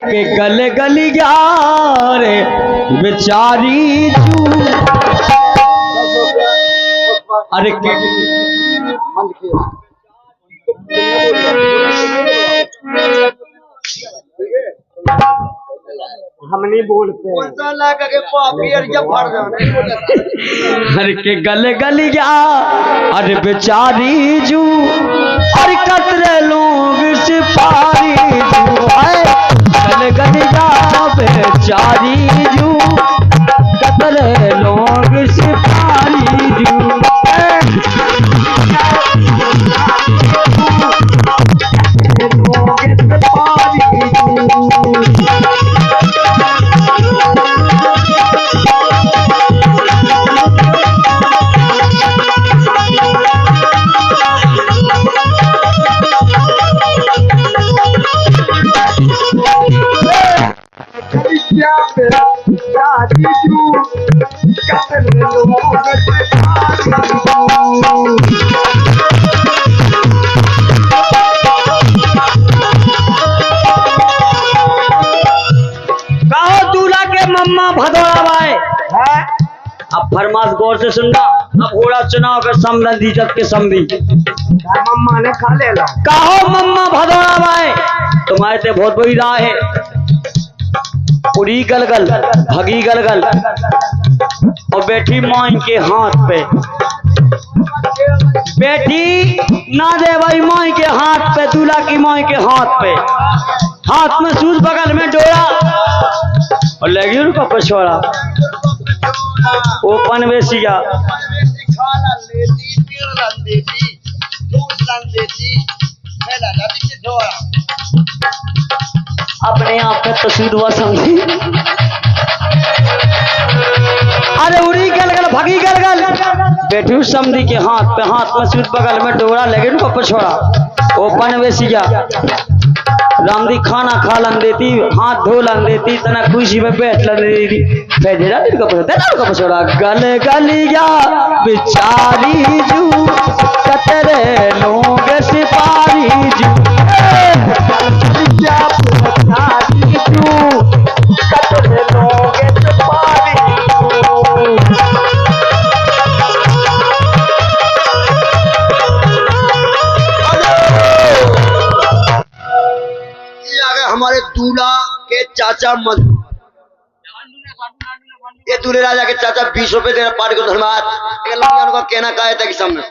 के गले गली रे बेचारी जू। अरे के हम नहीं बोलते अरे के गले गली अरे बेचारी जू और कतरे लोग सिपारी जू है गले गली बेचारी जू कतरे लोग सिपारी जू अब फरमाश गौर से सुनना। अब घोड़ा चुनाव के समधन दीजत के समधी मम्मा ने खा ले ला कहो मम्मा भदौड़ा भाई तुम्हारे ते बहुत बड़ी राह है। उड़ी गलगल भगी गलगल और बैठी माई के हाथ पे बैठी ना दे भाई माई के हाथ पे दूल्हा की माई के हाथ पे हाथ में सूज बगल में डोरा और लगी उनका पछोड़ा ओपन वेसिया अपने आप पे तस्वीर हुआ समझी। अरे उड़ी गलगल भगी गलगल बैठी समधी के हाथ पे हाथ में सूद बगल में डोरा लगे उनको पछोड़ा ओपन वेसिया रामदी खाना खा लन देती हाथ धो लन देती तना खुशी में बैठ लन देती फेजरा दिन का पछोड़ा गल गलिया बेचारी जू कतरे लोग सिपारी जू कतरे लोग सिपारी हमारे दूल्हा के चाचा मत ये दूल्हे राजा के चाचा 20 रुपए दे रहा पार्टी को धन्यवाद। उनका कहना का है कि सामने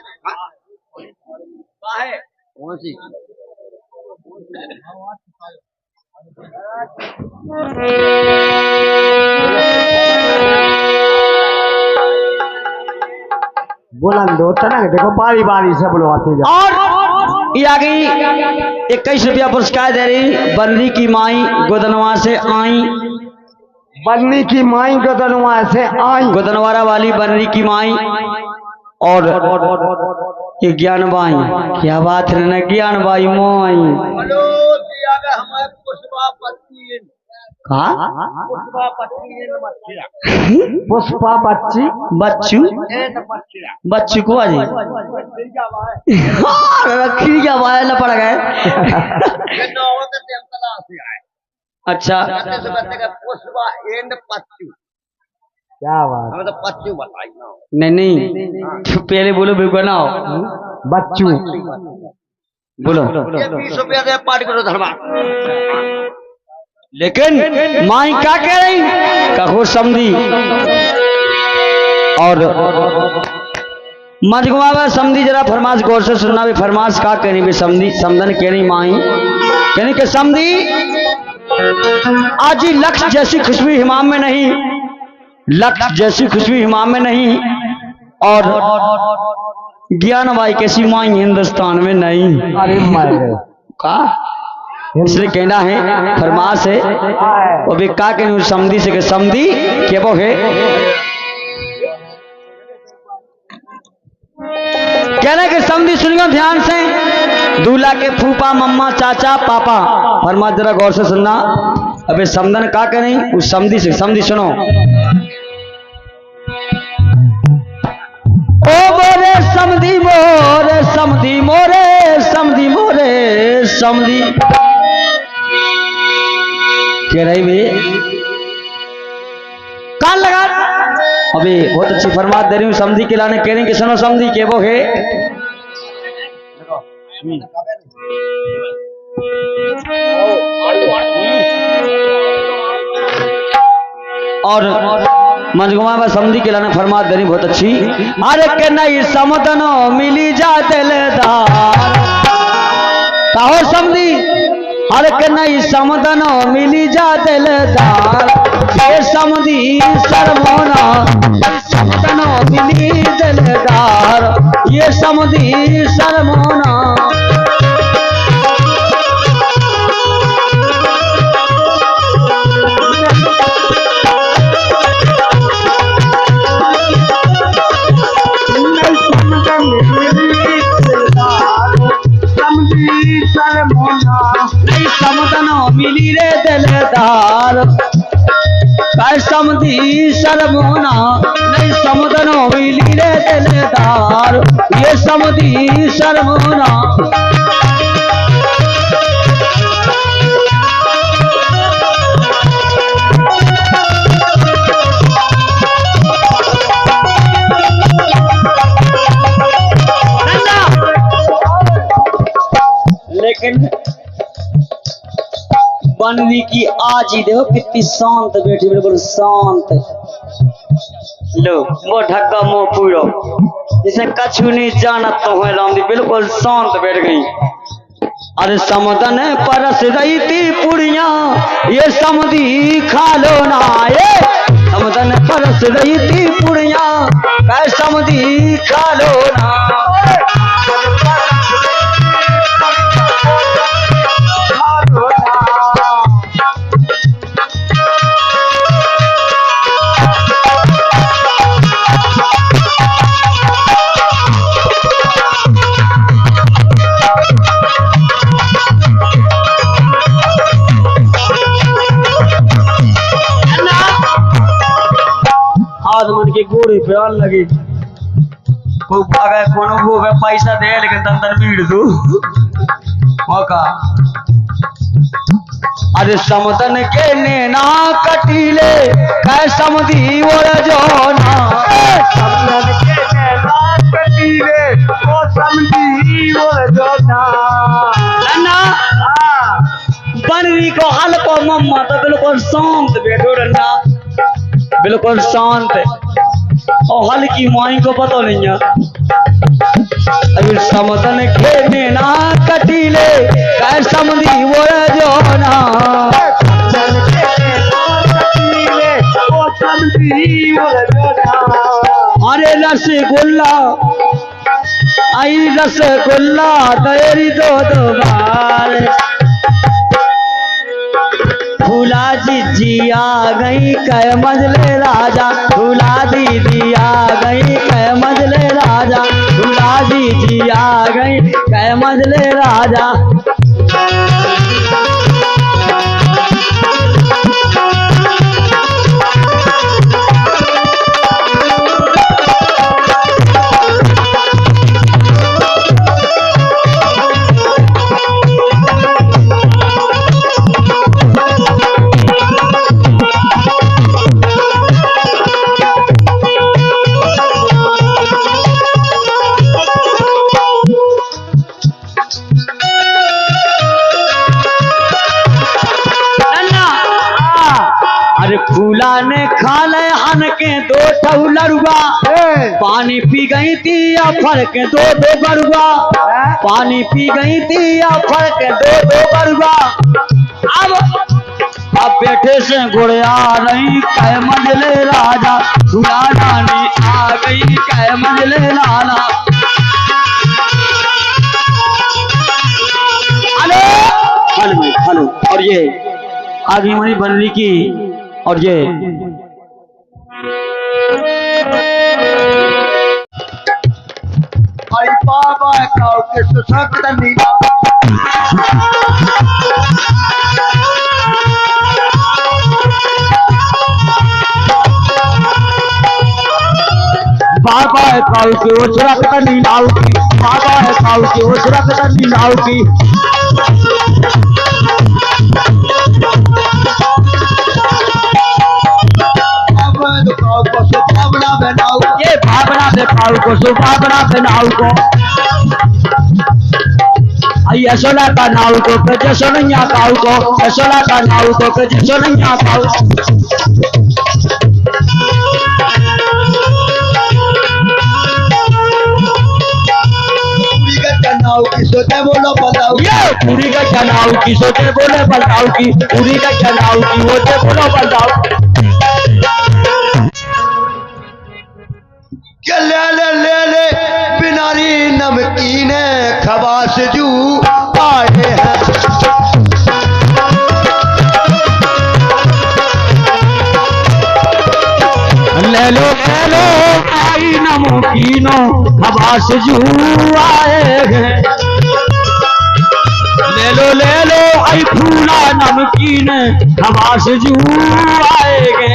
कौन सी बुलंद होता ना देखो बारी बारी से बोलो आते जाओ। और ये आ गई 21 रुपया पुरस्कार दे रही बन्नी की माई गोदनवा से आई बन्नी की माई गोदनवा से आई गोदनवारा वाली बन्नी की माई और ये ज्ञान बाई क्या बात है ना ज्ञान बाई माई पुष्पा बच्ची बच्चू बच्चू को आज रखी क्या वायल पड़ गए। अच्छा पुष्पा एंड पच्चू क्या बात हमें तो पच्चू बताई ना नहीं तो पहले बोलो बनाओ बच्चू बोलो 20 रुपया दे पार्टी करो धर्मा। लेकिन माई क्या कह रही कहो समझी और मजगुआ समझी जरा फरमाश गौर से सुनना भी फरमाश का कहनी भी समझी समझन कहनी माई कहनी कि समझी आज ही लक्ष्य जैसी खुशबू हिमाम में नहीं लक्ष्य जैसी खुशबू हिमाम में नहीं और ज्ञान बाई कैसी माई हिंदुस्तान में नहीं। अरे का इसलिए कहना है फरमाश है और भी का कहनी समझी से समझी क्या वो है कहना कि समझी सुनियो ध्यान से दूल्हा के फूफा मम्मा चाचा पापा फरमाश जरा गौर से सुनना। अबे समझन का करें उस समझी से समझी सुनो ओ मोरे समधी मोरे समधी मोरे समधी मोरे समधी कह रही भी कान लगा। अभी बहुत अच्छी फरमात दे रही हूँ समझी के लाने कह रही कि सुनो समझी के वो है और मंजगुमा में समझी के लाने फरमात दे रही बहुत अच्छी। अरे के नहीं समदनो मिली जा दिलदार कहो समझी। अरे के नहीं समदनो मिली जा दिलदार ये समझी शर्मोना समदनो मिली दिलदार ये समझी शर्मोना। नहीं समदनो मिली रे दिलदार काय समझी शर्मोना नहीं समदनो मिली रे दिलदार ये समझी शर्मोना। लेकिन बनवी की आज ही देखो कितनी शांत बैठी बिल्कुल शांत। लो वो ढक्का मुंह पूरो जिसे कछु नहीं जाना तो है रामदी बिल्कुल शांत बैठ गई। अरे समदन परस रही थी पुड़िया ये समधी खा लो ना ये समदन परस रही थी पुड़िया कै समधी खा लो ना। मन के गोरे पे आन लगी खूब अगर कोनो को पैसा दे लेकिन तन तन भीड़ दू मौका। अरे समदन के नैना कटीले कै समधी और जो ना समदन के नैना कटीले ओ समधी और जो ना बनवी को हल्को मम्मा तो बिल्कुल शांत बैठो रन्ना बिल्कुल शांत और हल्की माई को पता नहीं है। अभी समदन खेने ना कटीले कै समधी वो जो ना अरे रसगुल्ला आई रसगुल्ला तेरी दो बार फूला जी आ गई कै मजले राजा फूला दीदी आ गई कै मजले राजा फूला जी आ गई कै मजले राजा। फूला ने खा ले हन के दो ठौलरुआ पानी पी गई थी या फर के दो बरुआ पानी पी गई थी या फर के दो बरुआ। अब बैठे से घोड़े आ रही कै मंजले राजा फूला रानी आ गई कै मंजले लाला। हेलो हेलो और ये आगे हमारी बनवी की और ये बाबा के सशक्त नीला बाबा है काऊ के ओछरा का नीलाऊ की बाबा है काऊ के ओछरा का नीलाऊ की नाव को सुहावना पे नाव को यशोला का नाव को जसोनैया काऊ को यशोला का नाव को जसोनैया काऊ नाव की सोचे बोलो बताओ ये पूरी का चनाव की सोचे बोले बताओ की पूरी का चनाव की सोचे बोलो बताओ के ले बिनारी नमकीन खवास जू आए हैं ले लो आई नमकीनो खवास जू आए हैं ले लो आई फूला नमकीन खवास जू आएगे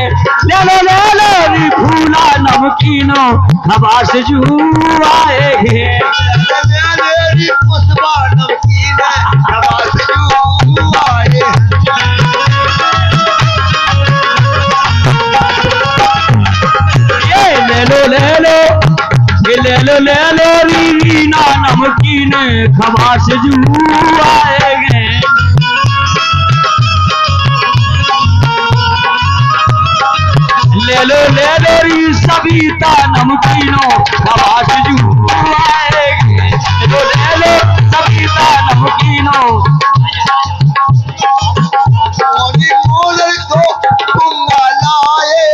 ले लो नी फूला नमकीनो खवास जू आएगे पुष्पा नमकीन खवास जू आए ये ले लो रीना नमकीन खवास जू आएगे ले लो री सविता नमकीनो खवास जू आएगे ले लो सविता नमकीनो मोल को कुंगा लाए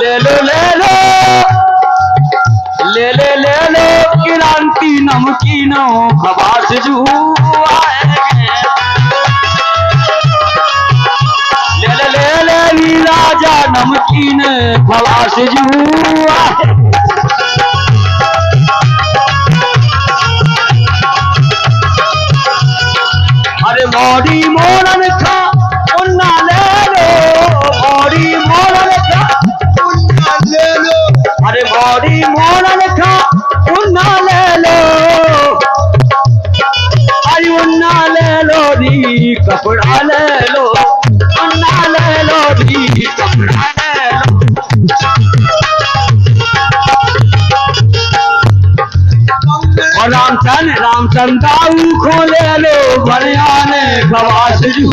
ले लो क्रांति नमकीनो खवास जू आएगे ले राजा नमकीन खवास जू अरे मोड़ी मोरन खा उन्ना ले लो मोड़ी मोरन खा उन्ना ले लो अरे मोड़ी मोरन खा उन्ना ले लो आई उन्ना ले लो री कपड़ा ले लो उन्ना ले लो री कपड़ा ले लो और रामचंद दाऊ खो ले लो बनियाने खवास जू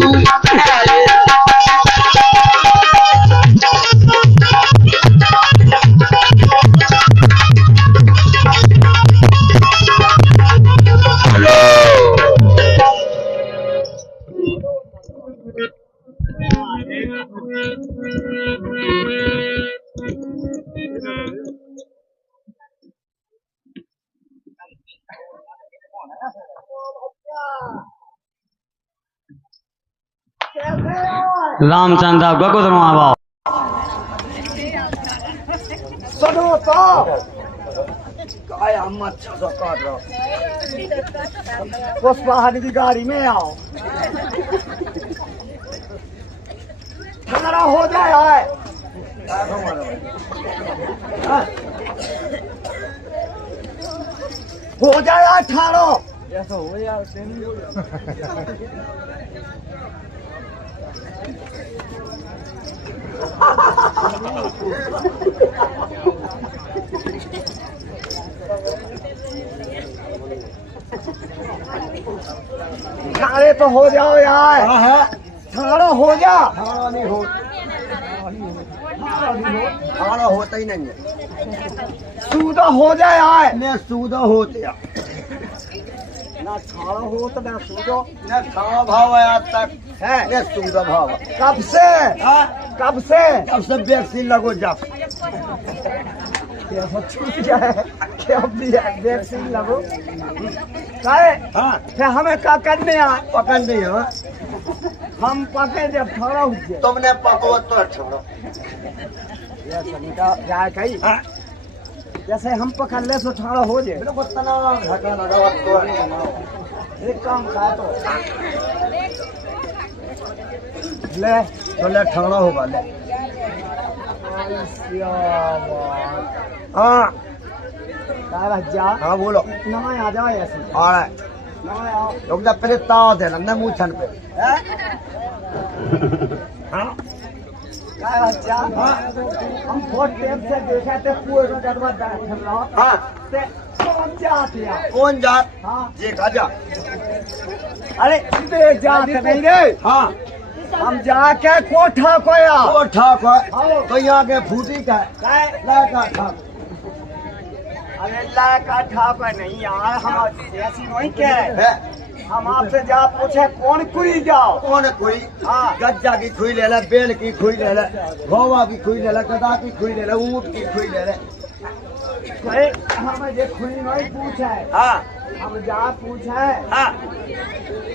रामचंद दाऊ का कुछ मावा सुनो तो काय हम अच्छा सा काट रहा पुष्पा हरी की गाड़ी में आओ ठंडा हो जाए आए हो जाए यार ठाड़ो जैसा हो यार ठाड़े तो हो जाओ यार ठाड़ो हो जा ठाड़ा नहीं हो ठाड़ा होता ही नहीं है सूदा हो जाए यार मैं सूदा होते ना छाड़ा हो तो ना सूदो ना छाड़ा भाव है आज तक है ना सूदा भाव कब से वैक्सीन लगो जब छूट जाए वैक्सीन लगो फिर हमें क्या करने पकड़ने हम पके जब ठहरा तुमने पको तो छोड़ो जाए कही जैसे हम पकड़ ले तो ठाड़ा हो जाए एक काम का तो ले ठाड़ा होगा ले हाँ हाँ बोलो नमाज आ जाओ ऐसे आ रहा है लोग जब पहले ताव देना न मुँह छन पे हाँ क्या बच्चा? हम बहुत टाइम से देखे थे पूरे गड़बड़ बैठे रहो। हाँ ते कौन जात है? कौन जात? हाँ ये खाजा। अरे बे जात नहीं रे। हाँ हम जाके कोठा कोया। कोठा को तो यहाँ के फूटी का लाका था। अरे लाका था को नहीं यार, हम ऐसी नहीं क्या हम आपसे जा पूछे कौन कुई जाओ? कौन कुई? हाँ गज्जा की खुई ले ले, बेल की खुई ले ले, घोवा की खुई ले ले, गधा की खुई ले ले, ऊँट की खुई ले ले। हमें ये खुई नहीं पूछा है। हाँ हम जा पूछा है। हाँ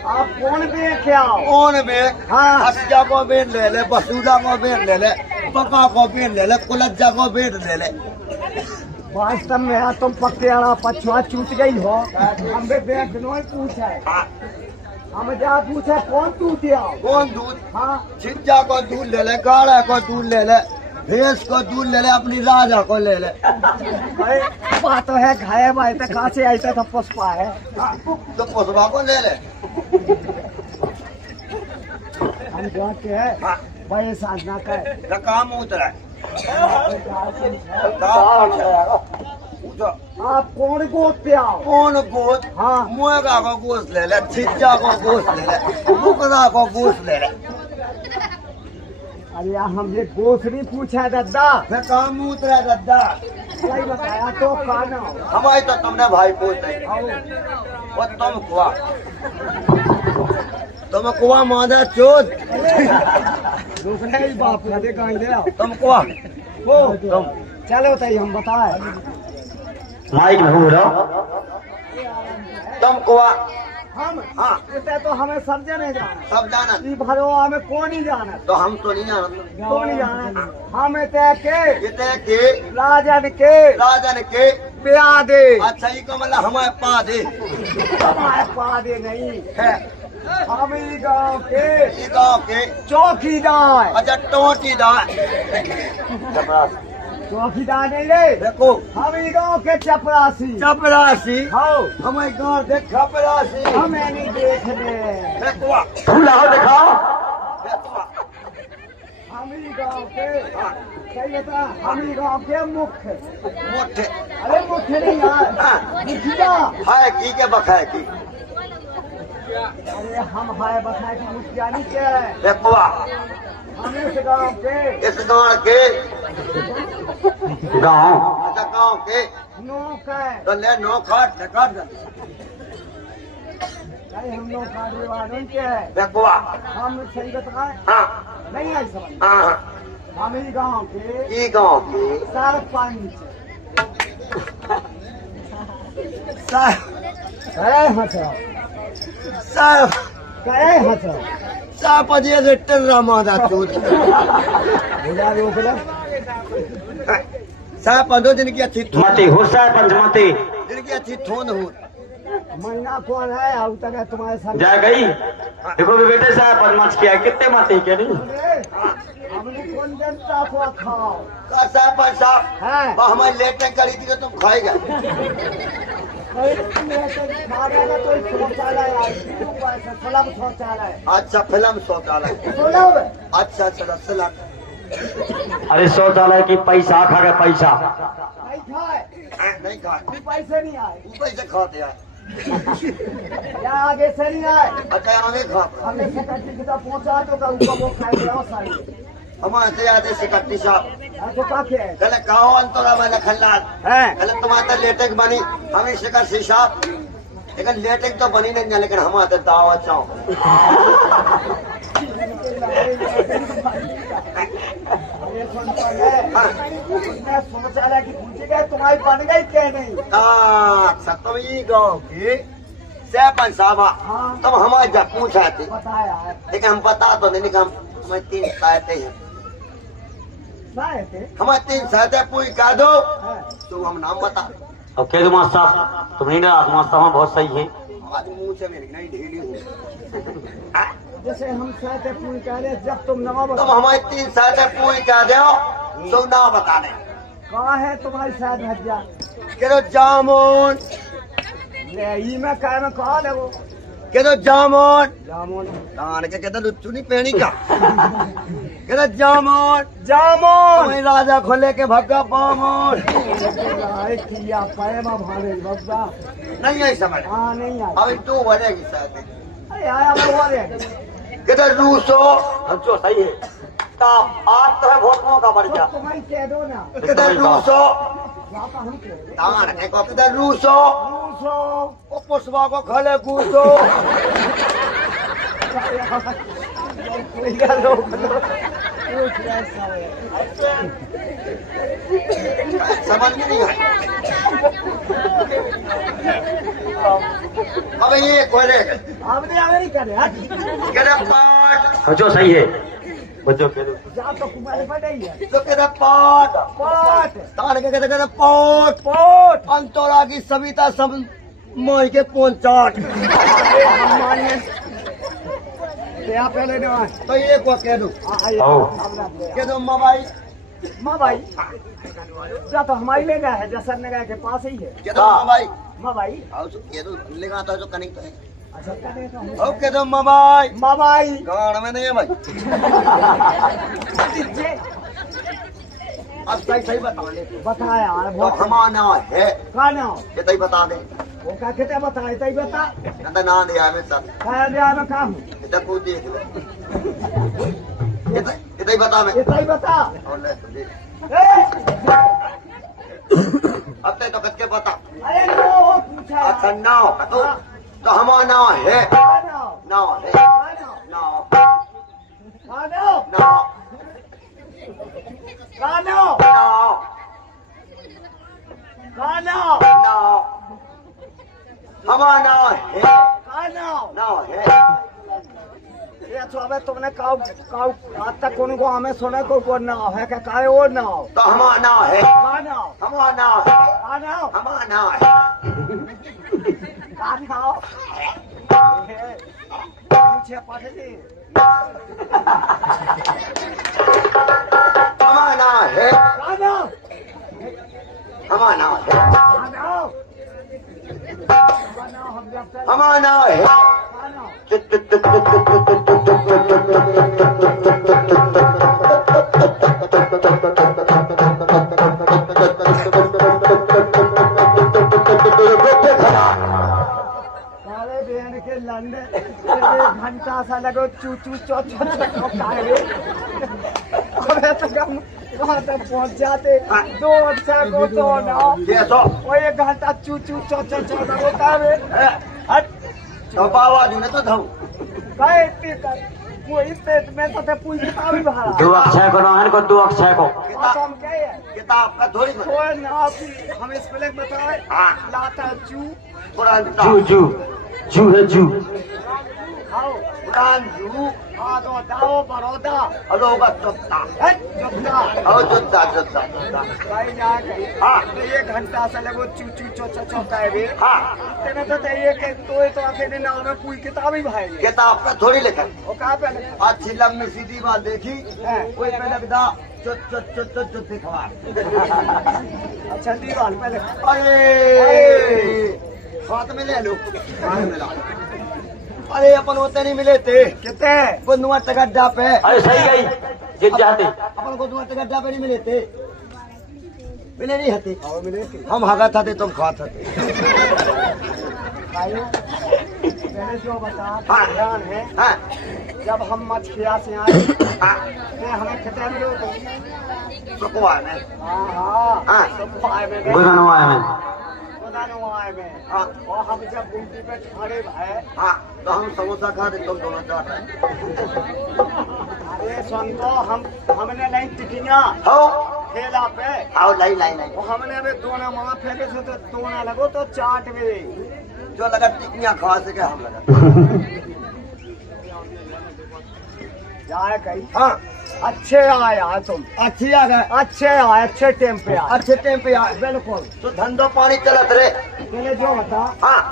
आप कौन बेच आओ? कौन बेच? हाँ हसिया को बेच ले ले, बसूदा को बेच ले ले, पका को बेच ले ले, कुलज्जा को बेच ले ले। वास्तव में तुम पक्के आना पछुआ चूट गई हो। हमने बेच नहीं पूछा है। हम जा पूछा कौन दूध आओ? कौन दूध? हाँ छिज्जा को दूध ले ले, गाड़ा को दूध ले ले, भैंस को दूध ले ले, अपनी राजा को ले ले। बात तो है घाये भाई तो कहाँ से ऐसा तो पुष्पा है तो पुष्पा को ले ले। हम जाते हैं भाई साधना का काम उतरा है। आप कौन गोश्त पे आओ? कौन गोश्त? हाँ मुर्गा को गोश्त ले ले, छिज्जा को गोश्त ले ले, मुर्गा को गोश्त ले ले। अरे हमने गोश्त नहीं पूछा दद्दा। मैं काम उतरा दद्दा। सही बताया तो खाना हमारे तो तुमने भाई पूछ नहीं वो तुम कुआ मादा चोद बाप तुम कुआ वो तुम चलो तई हम बताए माइक में हो रहा तुम कुआ हम। हाँ इसे तो हमें सब जने जाना, सब जाना भरो हमें कौन नहीं जाना। तो हम तो नहीं जाना, कौन नहीं जाना? हम के राजन के प्या दे। अच्छा ये को मतलब हमारे पा दे, हमारे पा दे नहीं है। हम ही गाँव के चौकीदार। अच्छा चौकीदार चौकीदार नहीं रे। देखो हम ही गाँव के चपरासी हाँ हमारे गाँव देख चपरासी हमें नहीं देख दे दिखाओ। हम ही गाँव के सही बता, हम ही गाँव के मुख्य। अरे मुख्य नहीं यार, मुखिया है की के बखाए की। अरे हम हाय बखाए की मुखिया नहीं क्या है? हम इस गाँव के गाँव अच्छा गाँव के नौक है तो ले नौखाट हम नौखाट वालों के है। हम सही बताए हाँ नहीं आई समझ। हम ही गाँव के सरपंच साहब जिनकी अच्छी मते हो सरपंच मते जिनकी अच्छी थोन हो। महीना कौन है अब तक है तुम्हारे साथ जा गई। देखो भी बेटे सरपंच मच किया कितने मते क्या नहीं हमने कौन जनता को खाओ का सरपंच साहब है हमारी लेटे करी थी तो तुम खाएगा। अच्छा फिल्म शौचालय अच्छा अच्छा अरे शौचालय की पैसा खा गया पैसा नहीं खाए पैसे नहीं आए पैसे खाते आए या आगे से नहीं आए। अच्छा आगे खा हमने सेक्रेटरी तक पहुंचा तो वो खाए हमारे आते सेक्रेटरी साहब तो का क्या है गले गाँव अंतरा मैंने खल्लाद है गले तुम्हारे लेटेक बनी हमें सेक्रेटरी साहब लेकिन लेटेक तो बनी नहीं लेकिन हमारे दावत चाहो शौचालय की पूछी गए तुम्हारी बन गई क्या नहीं? अच्छा तुम ये गाँव की सरपंच साहब तब हमारे जब पूछा थे बताया लेकिन हम बता तो नहीं हम हमारे 3 सायते हैं हमारे 3 सायते पूरी कर दो तो हम नाम बता। अब कह दो मास्टर साहब तुम नहीं ना मास्टर साहब बहुत सही है आज मुँह से मेरी नहीं ढीली हूँ जैसे हम सायते पूरी कर जब तुम नाम तुम हमारे 3 सायते पूरी कर दो तो ना बता दे कहाँ है तुम्हारी शायद हज्जा के जामुन ले में कहा है वो के जामुन जामुन के लुच्चू नहीं पहनी का कहते जामुन जामुन वही राजा खोले के भग्गा पामुन किया पैमा भाले बब्बा नहीं आई समझ हाँ नहीं आई अभी तू बनेगी शायद अरे आया बोले कहते रूसो जो सही है ताप आज तो है भोटमों का बढ़ जा तुम्हारी कह दो ना कहते रूसो कहते रूसो रूसो वो पुष्पा को खले कूसो समझ में नहीं है अब ये कोरे आपने आगे करे पाठ जो सही है बच्चों के तो कुमारी पढ़ाई है तो कहते पाठ पाठ तान के कहते पाठ पाठ अंतोरा की सविता सब मोह के पोंचाट पहले तो ये को कह दो कह दो माँ भाई क्या तो हमारी लेना है जसर नगर के पास ही है कह दो माँ भाई ये तो लेगा तो कनेक्ट है अच्छा कनेक्ट ओके दो माँ भाई गान में नहीं है भाई अब सही बता यार बहुत हमारा है खाना ये तई बता दे वो क्या कहते बता तई बता ना ना दिया में सब खाया दिया में काम इधर कूद देख इधर बता मैं इधर बता और ले सुन अब तो किसके पता अरे नो पूछा अच्छा नाव तो हमारा नाव है नाव है नाव हमारा नाव है ये तो अब तुमने काउ आज तक कौन को हमें सुने को नाव है क्या काय और नाव तो हमारा नाव है हमारा नाव हमारा नाव है पीछे पढ़ ली हमारा नाव है हमारा नाव है हमारा नाव है के लंडे घंटा सा लगो चू चू चो चो चो वहाँ तक पहुँच जाते दो अच्छा को तो ना वो एक घंटा चू चू चो चो चो होता है तो धो वो इतने में तो पूरी किताब ही भरा दो अक्षय को ना को दो अक्षय को किताब का थोड़ी ना हम इस पहले बताए लाता जू है जू पुरान जू तो दाओ बड़ौदा अलोगा जोता भाई ना कहीं तो ये घंटा से लगो चू चू चो चो का है तेने तो ये तो आखिर नाल में पूरी किताब ही भाई किताब का थोड़ी लिखा वो कहाँ पे अच्छी लंबी सीधी बात देखी कोई पे लगदा चो दिखवा अच्छा दीवार पे अरे हाथ में ले लो अरे अपन होते नहीं मिले थे कितने बंधुआ टगड्डा पे अरे सही गई जित जाते अपन को दुआ टगड्डा पे नहीं मिले थे मिले नहीं हते मिले थे हम हगा था तुम खा थे जो बता ध्यान है जब हम मछलिया से आए हमें खेते में सुखवाए में सुखवाए में और हम जब गुमटी पे खड़े भाई तो हम समोसा खा रहे तुम दोनों चाट अरे सुन तो हमने नहीं टिकिया ठेला पे नहीं वो हमने अभी दोना वहाँ फेंके थे तो दोना लगो तो चाट में जो लगा टिकिया खा सके हम लगा जाए कहीं हाँ अच्छे आया तुम अच्छे आ गए अच्छे टाइम पे आए बिल्कुल तो धंधो पानी चलत रहे पहले जो बता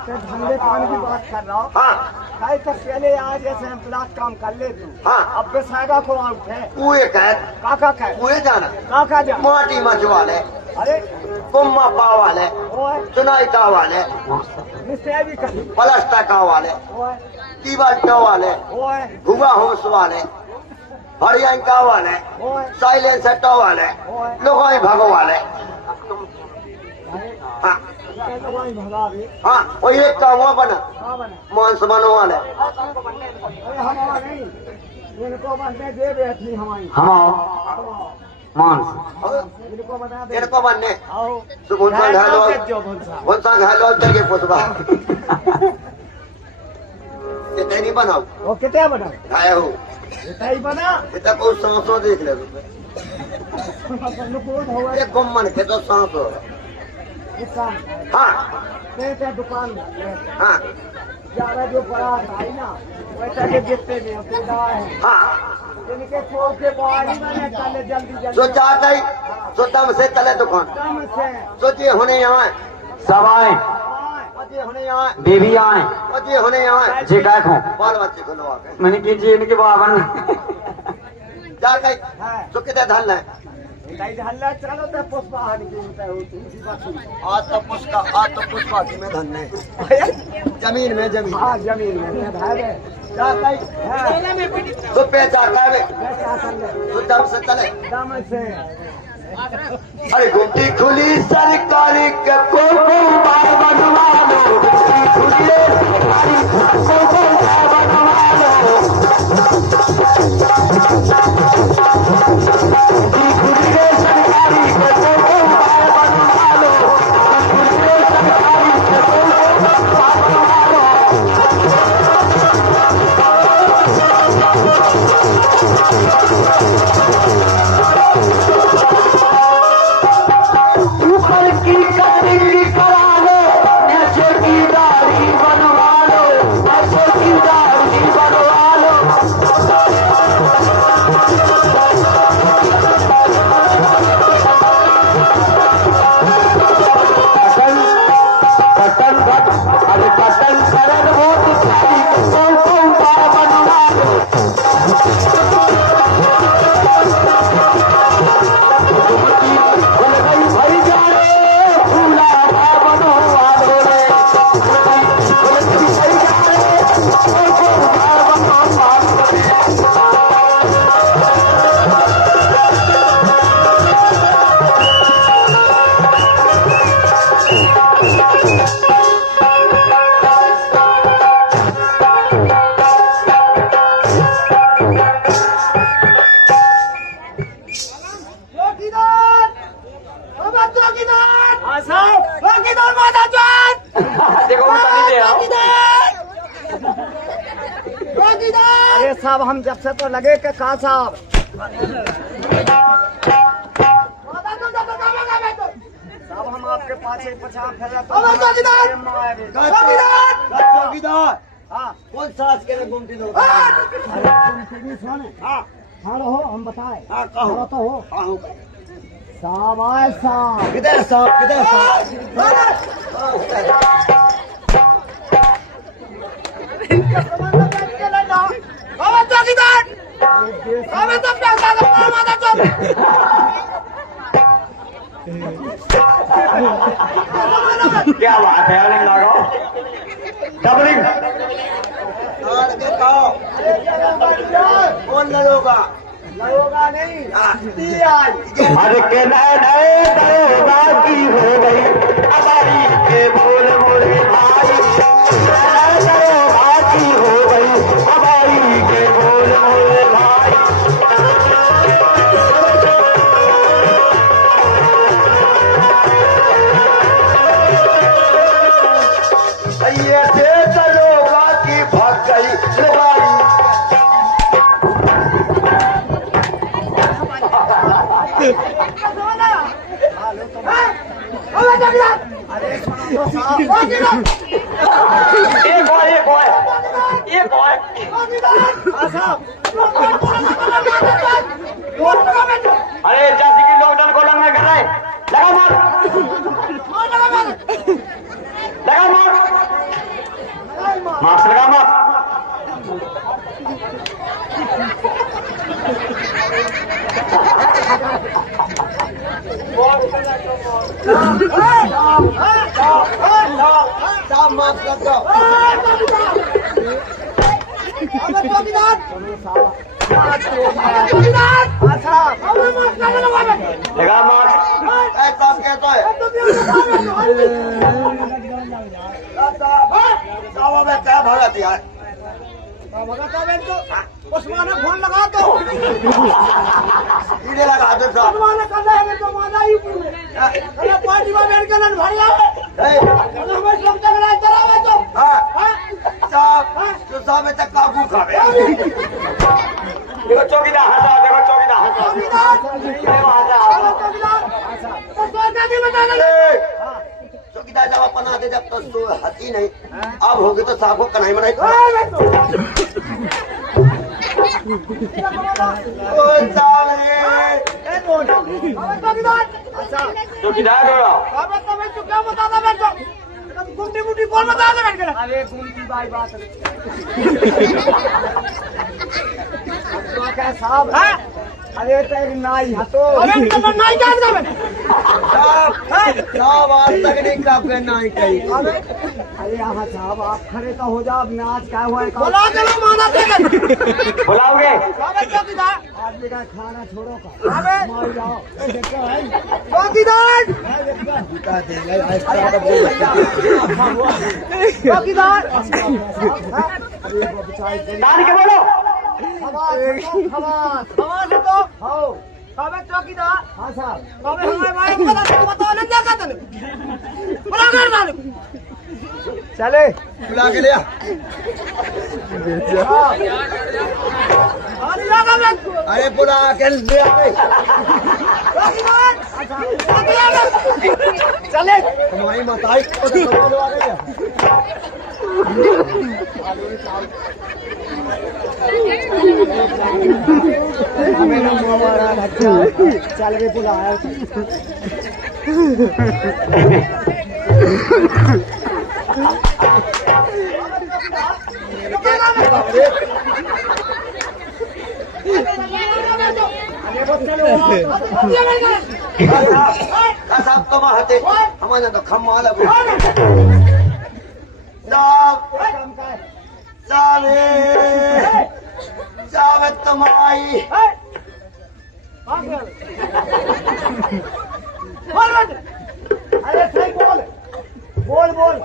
तो धंधे पानी की बात कर रहा हूँ तो पहले आज जैसे हम प्लाट काम कर ले तू अब बेसागा को उठे कुएं काका कह कुएं जाना काका जा माटी मच वाले अरे कुम्मा पा वाले चुनाई का वाले पलस्ता का वाले टीबा वाले भुआ होश वाले हरियाण का वाले साइलेंस टो वाले लोगों भगवान हाँ हाँ वो एक का हुआ बना मांस बनो वाले हाँ मांस इनको बनने सुबह घालो भुनसा घालो करके पोसबा ये तेरी बनाओ वो कितना बना आया हो कितना बना इतना को सांसों देख ले ये गुम्मन के तो सांस हो दुकान हाँ तेरे दुकान हाँ ज्यादा जो बड़ा भाई ना वैसा के जितने में अपना है हाँ इनके छोड़ के बाहरी में चले जल्दी जल्दी सो चाहता ही सो दम से चले दुकान कम से सोचिए होने यहाँ सब आए सोचिए होने यहाँ बेबी आए सोचिए होने यहाँ जे काय खो बाल बच्चे को लगा के मैंने कीजिए इनके बाबन जा गई तो कितने धन है कहीं हल्ला चलो तो पुष्पा हानि की होता है तुलसी बाकी आज तो पुष्पा की में धन है जमीन में जमीन हाँ जमीन में भाई जा गई तो पैसा कावे तो दम से चले दम से अरे गुमटी खुली सरकारी के को बार बनवा लो गुमटी खुली सरकारी को बार बनवा लो गुमटी खुली सरकारी के को बार बनवा लो गुमटी सरकारी के को बार बनवा लो ऊपर की कटिंग करा लो नीचे की दाढ़ी बनवा लो नीचे की दाढ़ी बनवा लो कटन घट अरे कटन करन वोट छाई को बार बनवा लो भई जाए फूला बनवा लो रे भई जाए बनवा देखो अरे साहब हम जब से तो लगे के कहा साहब साहब हम आपके पास ही पछाड़ फैला चौकीदार हाँ कौन सास के लिए घूमती दो हाँ हाँ रहो हम बताए हाँ कहो तो हो हाँ हूँ साहब आए साहब किधर साहब किधर साहब क्या बात है अरे लागो डबलिंग कौन लड़ोगा लगोगा नहीं अरे के नए दरोगा की हो गई अबारी के बोल बोले भाई नए दरोगा की हो गई अबारी के बोल बोले भाई ये से दरोगा की भाग गई लुगाई अरे जैसे कि लॉकडाउन को लगना कर रहे लगा मार मार्क्स लगा मार साहब माफ कर दो लगा मार ऐसा कहता है साहब में क्या भगत यार उसमें फोन लगा दो इधर लगा दो साहब तो माना ही पार्टी में बैठ कर भरिया हमें सब तक चला तो साहब तो साहब में तक काबू खावे देखो चौकीदार हंसा देखो चौकीदार चौकीदार जब अपन आते जब तो हंसी नहीं अब होगी तो साहब को कन्हई बनाई चौकीदार गुमटी मुटी कौन बता दे अरे गुमटी भाई बात क्या साहब है अरे तो एक नाई है तो नाई क्या साहब आज तक नहीं काफे नहीं कही अरे यहाँ साहब आप खड़े तो हो जाओ नाच क्या हुआ बोला चलो माना बुलाओगे आदमी का खाना छोड़ो का जाओ चौकीदार चौकीदार के बोलो चौकीदार हाँ साहब हमारे भाई को बताओ ना क्या कहते चले बुला के लिया अरे बुला के लिया चले हमारी माताई चल के बुलाया साहब तो महते हमारे तो खम्मा लगो साहब तुम्हारी अरे सही बोल बोल बोल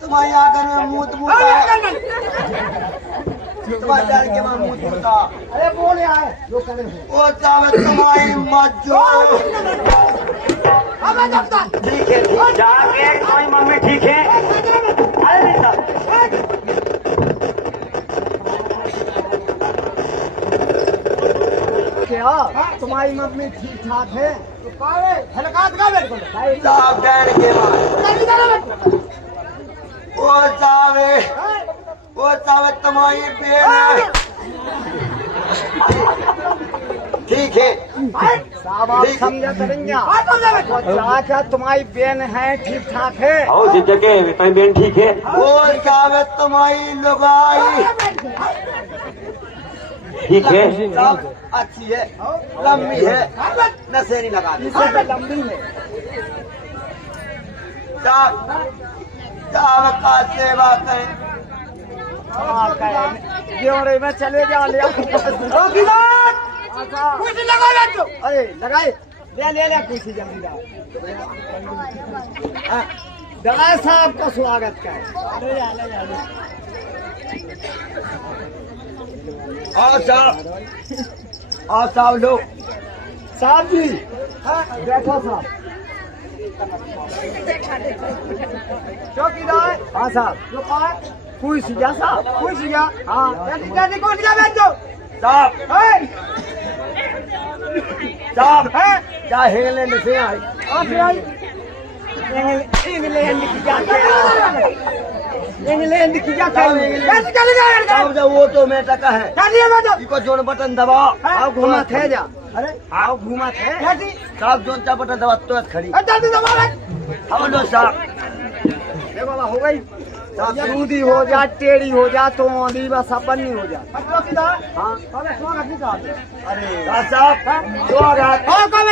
तुम्हारी आकर में मुँह मुँह तुम्हारे डर के मैं मुँह मुँह अरे बोल यार जो करे वो चाहे तुम्हारी मज्जो ठीक है जाके तुम्हारी मम्मी ठीक है अरे क्या तुम्हारी मम्मी ठीक ठाक है तो हलकात का बेट साहब डर के मार वो चाहे तुम्हारी बेन ठीक है साहब आप समझा करेंगे क्या तुम्हारी बेन है ठीक ठाक है आओ जिस जगह तुम्हारी बहन ठीक है वो चाहे तुम्हारी लुगाई ठीक है सब अच्छी है लंबी है नशे नहीं लगा दी लंबी है साहब का सेवा करें जोड़े में चले जा लिया कुछ लगा ले तो अरे लगाए ले कुछ जल्दी दलाल साहब का स्वागत का और साहब लोग साहब जी बैठो साहब चौकीदार हाँ साहब कुर्सिया साहब कुर्सिया हाँ कुर्सिया बैठो साहब है क्या इंग्लैंड से आई इंग्लैंड की क्या इंग्लैंड की क्या साहब वो तो मैं टका है इको जोन बटन दबाओ आओ घुमा थे जा अरे आओ घुमा थे साहब जोन चा बटन दबा तो खड़ी अब लो साहब बाबा हो गई सूदी हो जा टेढ़ी हो जा तो आंधी बस बन्नी हो जा हाँ अरे साहब स्वागत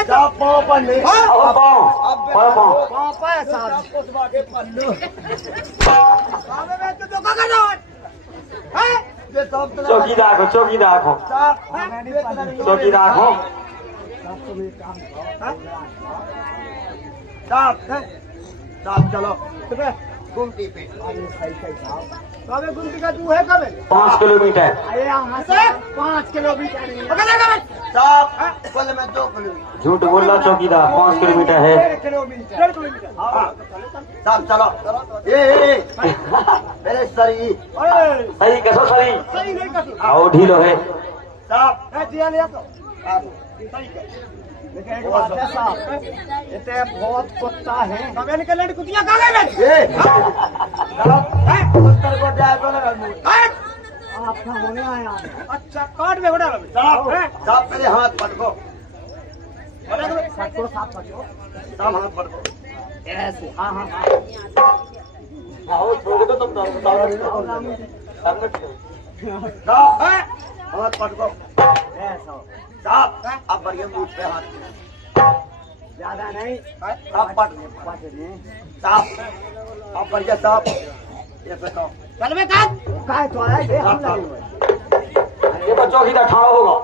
साहब पाँव पर नहीं चौकीदार हो चौकीदार हो चौकीदार हो। साहब चलो गुमटी पे। कब गुमटी का तू है कब 5 किलोमीटर। अरे यहाँ से 5 किलोमीटर साहब कुल में 2 किलोमीटर। झूठ बोल रहा चौकीदार, 5 किलोमीटर है। 1.5 किलोमीटर। साहब चलो ये मेरे सरी सही कसो सही सही नहीं कर आओ ढीलो है। साहब दिया लिया तो लेकिन एक बात है साहब, इतने बहुत कुत्ता है कभी निकल कुतियां कहाँ गए ये उत्तर को जाए तो लगा आपका होने आया। अच्छा काट में उड़ा साहब साहब मेरे हाथ पटको। सबको साफ पकड़ो साहब हाथ पटको ऐसे। हाँ हाँ आओ छोड़ दो तुम साहब हाथ पटको। ऐसा साहब आप बढ़िया मुझ पे हाथ ज्यादा नहीं आप पट साहब आप बढ़िया साहब ये बताओ चल बे काट काय तो आया ये हम लगे हुए ये बच्चों की ठाड़ा होगा।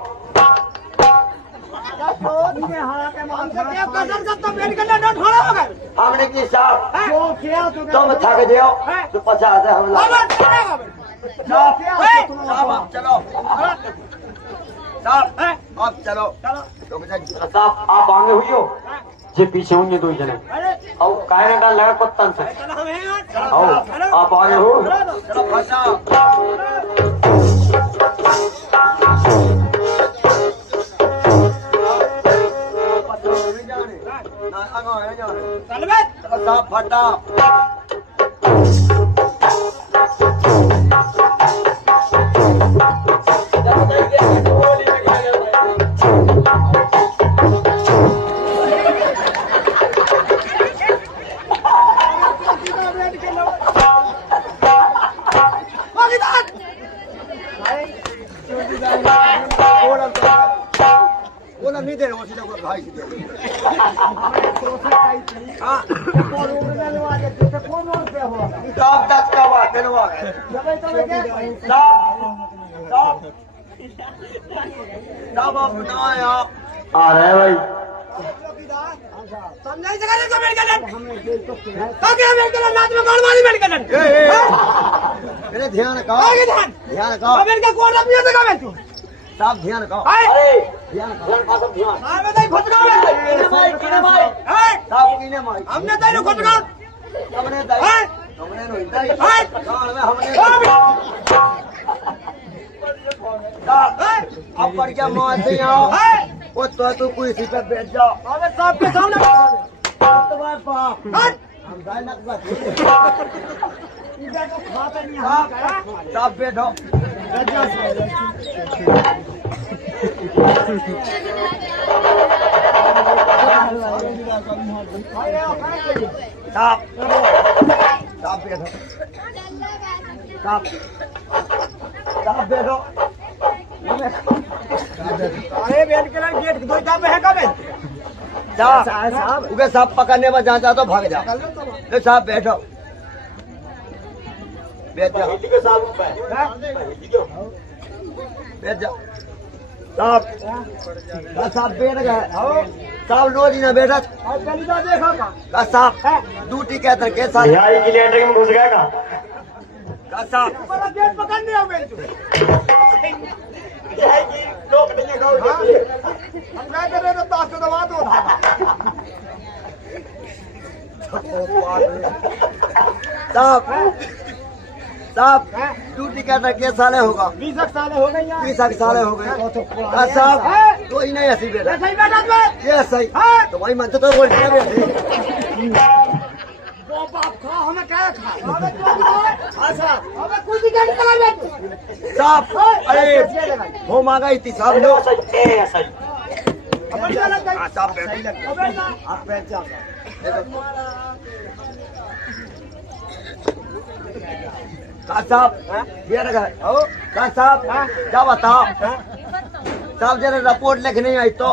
तो तुम्हें हां के मान के क्या कसम से तो बैठ के ना ठोड़ा हो गए हमने की साहब जो किया तुम थक जाओ तो 50 है हम लोग। साहब आप चलो साहब आप चलो साहब आप आगे हुई हो जे पीछे होंगे 2 जने आओ काय ना डाल लगा पत्तन से आओ आप आगे हो। चलो फटा साहब फटा बोला नहीं दे रहे उसी लोग भाई से हाँ साहब 10 का बात है साहब आप बताएं आप आ रहे भाई समझाई जगह तो मेडिकल तो क्या मेडिकल रात में कौन मारी मेडिकल मेरे ध्यान का ध्यान का मेडिकल कौन रखिए तो कब तू साहब ध्यान का अरे ध्यान का ध्यान हां मैं तो खुद का किने भाई साहब कीने माई हमने तो खुद का हमने दाई हमने नो दाई गांव में हमने अब बढ़ गया मार से आओ वो तो कोई सी पे बैठ जाओ अबे साहब के सामने तुम्हारे बाप हम दाई नक बात इधर तो खाता नहीं साहब बैठो साहब साहब बैठो साहब साहब बैठो अरे बेल के गेट दो पे है कब साहब उगे साहब पकड़ने में जहाँ तो भाग जा ले साहब बैठो बैठ जाओ बैठ जाओ साहब साहब बैठ गए साहब रोज ही ना बैठा साहब ड्यूटी कहते कैसा बिहारी की लेटरिंग में घुस गया का साहब गेट पकड़ने हो गए हम क्या कर रहे थे ताश तो दबा दो साहब साहब ड्यूटी कहते क्या साले होगा 20 साल हो गई 20 साल हो गए साहब तो ही नहीं ऐसी बेटा सही बैठा तू ये सही तो भाई मन तो बोल रहे बैठे वो बाप खा हमें क्या खा हमें कुछ भी क्या निकला बैठ साहब अरे हो मांगा थी साहब लो अपन क्या लग गई साहब बैठ अबे ना आप बैठ जाओ साहब ये रखा साहब क्या बताओ साहब जरा रिपोर्ट लिखने आई तो